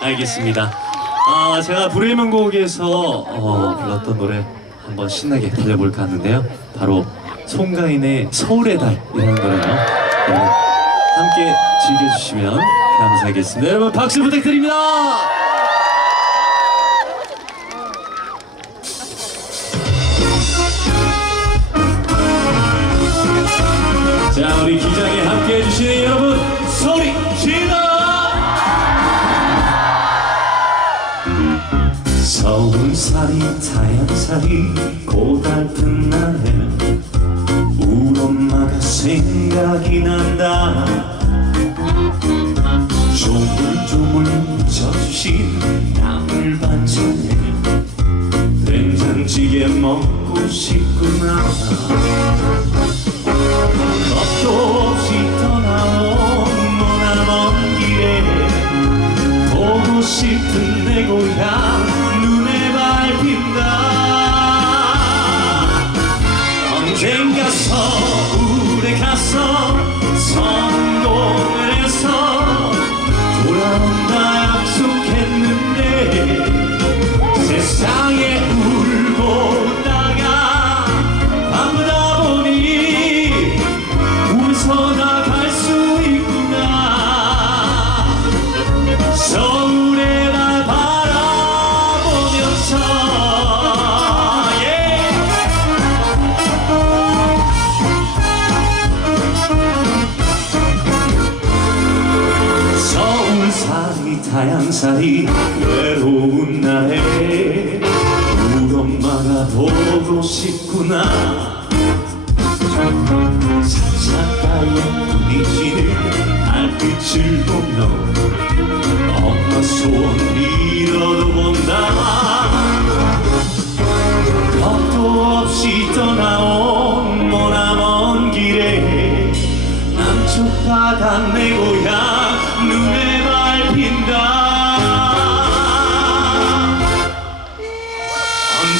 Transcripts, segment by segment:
알겠습니다. 아, 제가 불의 명곡에서 어, 불렀던 노래 한번 신나게 들려볼까 하는데요. 바로 송가인의 서울의 달이라는 노래요. 여러분 함께 즐겨주시면 감사하겠습니다. 여러분 박수 부탁드립니다. 자, 우리 기장에 함께 해주시는 여러분 서울살이 타양살이 고달픈 날에 우리 엄마가 생각이 난다. 조물조물 묻혀주신 나물 반찬에 된장찌개 먹고 싶구나. 겁도 없이 떠나온 머나먼 길에 보고 싶은 내 고향 타양살이 외로운 나에게 우리 엄마가 보고 싶구나. 산사가에 부딪히는 달빛을 보며 엄마 소원 빌어도 본다. 겁도 없이 떠나온 머나먼 길에 남쪽 바다 내고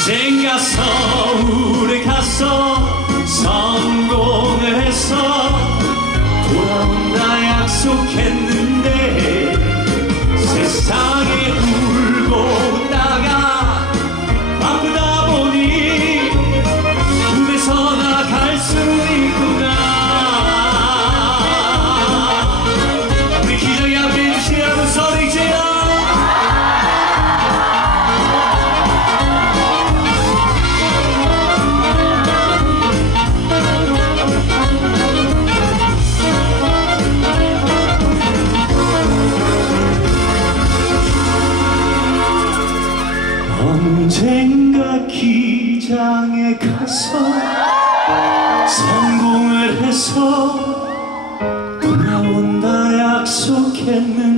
언젠가 서울에 가서 성공을 해서 언젠가 기장에 가서 성공을 해서 돌아온다 약속했는데